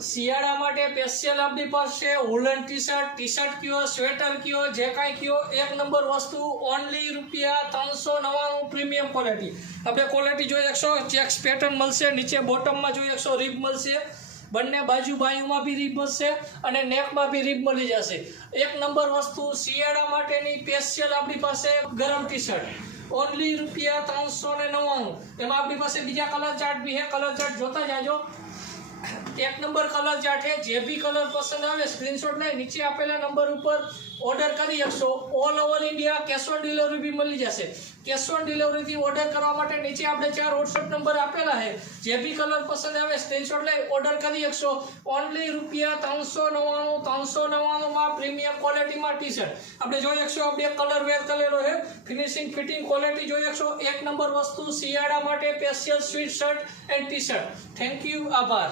શિયાળા માટે સ્પેશિયલ આપણી પાસે વુલન ટી શર્ટ કયો, સ્વેટર કયો, જે કાંઈ કયો, એક નંબર વસ્તુ ઓનલી ₹399 પ્રીમિયમ ક્વોલિટી. આપણે ક્વોલિટી જોઈ શકશો. ચેક્સ પેટર્ન મળશે, નીચે બોટમમાં જોઈ શકશો રીબ મળશે, બંને બાજુમાં બી રીબ મળશે અને નેકમાં બી રીબ મળી જશે. એક નંબર વસ્તુ શિયાળા માટેની સ્પેશિયલ આપણી પાસે ગરમ ટી શર્ટ ઓનલી ₹399. એમાં આપણી પાસે બીજા કલર ચાર્ટ બી છે, કલર ચાર્ટ જોતા જાજો. એક નંબર કલર ચાર્ટ છે. જે બી કલર પસંદ આવે સ્ક્રીનશોટ લઈ નીચે આપેલા નંબર ઉપર ઓર્ડર કરી શકશો. All over India cash on delivery બી મળી જશે. કેશ ઓન ડિલિવરીથી ઓર્ડર કરવા માટે નીચે આપણે 4 વોટ્સએપ નંબર આપેલા છે. જે બી કલર પસંદ આવે સ્ક્રીનશોટ લઈ ઓર્ડર કરી શકશો. ઓનલી ₹399 માં પ્રીમિયમ ક્વોલિટીમાં ટી શર્ટ આપણે જોઈ શકશો. બે કલર વેર કરેલો છે. ફિનિશિંગ ફિટિંગ ક્વોલિટી જોઈ શકશો. એક નંબર વસ્તુ શિયાળા માટે special sweet shirt and T shirt. Thank you. આભાર.